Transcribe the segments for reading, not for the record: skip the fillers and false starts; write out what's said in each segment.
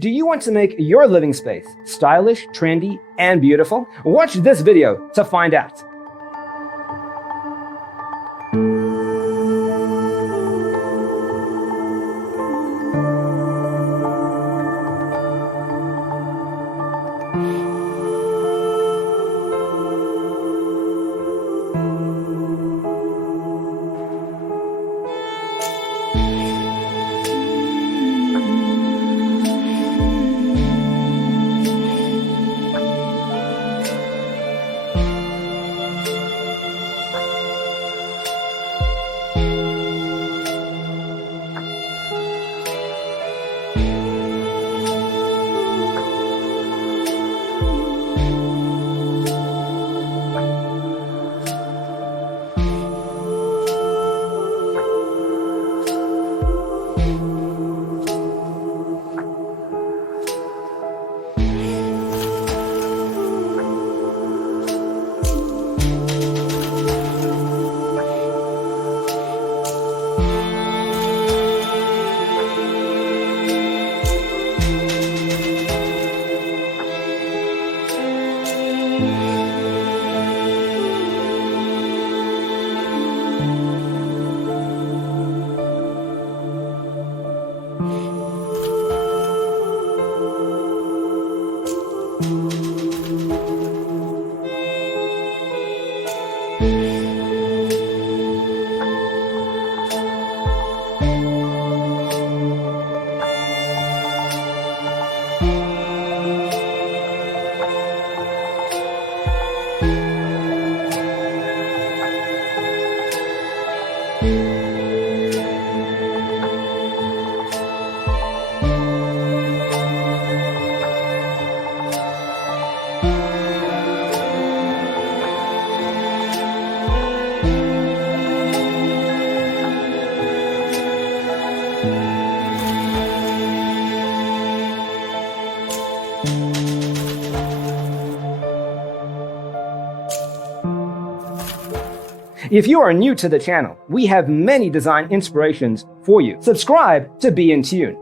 Do you want to make your living space stylish, trendy, and beautiful? Watch this video to find out. If you are new to the channel, we have many design inspirations for you. Subscribe to be in tune.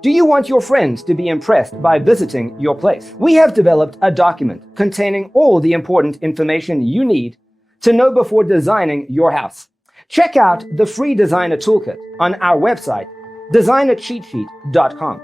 Do you want your friends to be impressed by visiting your place? We have developed a document containing all the important information you need to know before designing your house. Check out the free designer toolkit on our website, designercheatsheet.com.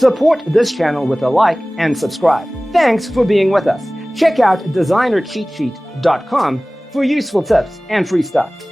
Support this channel with a like and subscribe. Thanks for being with us. Check out designercheatsheet.com for useful tips and free stuff.